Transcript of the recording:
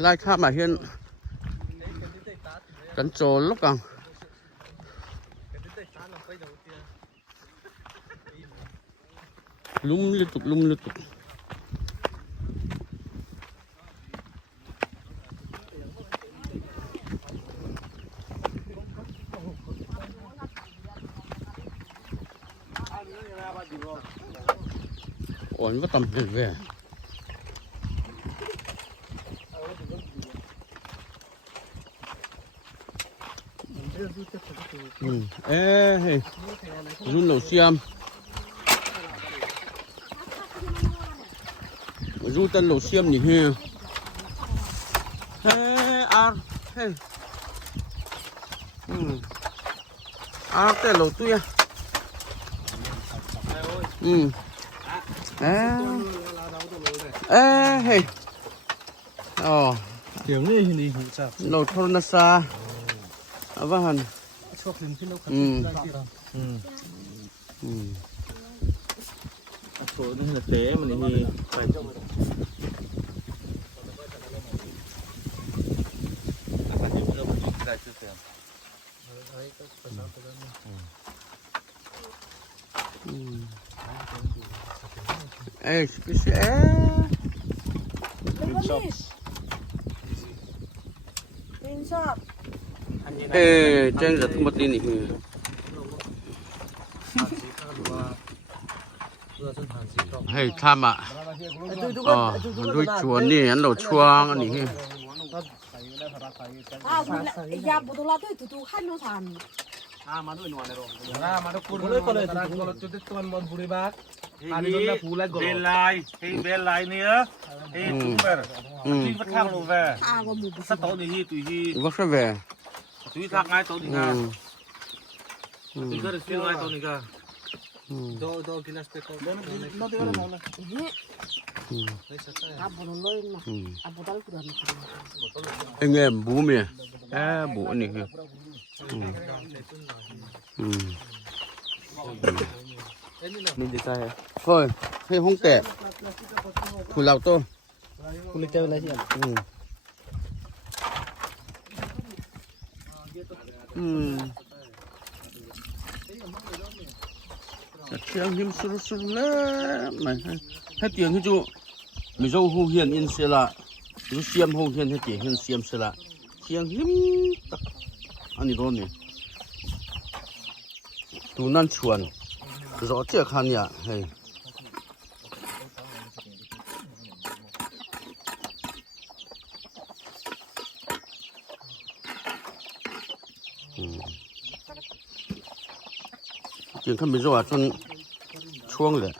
ไล่ข้ามาเห็นกันโจรลูกกังลุ่มลึกลุ่มลึกอ่อนก็ต่ำเลยเฮ้ยรุ่นเหล่าเสียมรุ่นตันเหล่าเสียมนี่เฮ้ยเฮ้ยแต่เหล่าตุ้ยเฮ้ยอ๋อเดี๋ยวนี้นี่จับเหล่าโทรศัพท์ว่าหันชอบเล่นพี่นกโถนี่เหลือเต๋มันนี่ไปเจ้าจะทุ่มตีนี่ให้ทำด้วยชวนนี่อันเราช่วงอันนี้ยาบุตรเราด้วยตัวขั้นนู้นสันมาด้วยนวลในโรงมาด้วยคุณเลยก็เลยจุดตัวมันบุรีบักอันนี้เบลไลเบลไลเนี่ยตูเบอร์ที่พัดทางโลเวอร์สต๊อกนี่ตุยว่าใช่ไหมตุยทางไงตัวนี้กันตุยก็ซื้อไงตัวนี้กันdo gilas peko no te van a hablar abodal kuran anh em bú mẹ bú này kìa mình đi sai thôi hay không tệ thủ lào tôiคุณเจออะไรที่tiếng hiếm suru suru lắm này hết tiếng hết chú mình dâu hô hiền in xe lạ chú xiêm hô hiền hết chỉ hiền xiêm xe lạ tiếng hiếm tắc anh đi đâu nè tu nan chuan rõ chưa khăn nhỉ hay tiếng không biết rõ chun chuôngเลย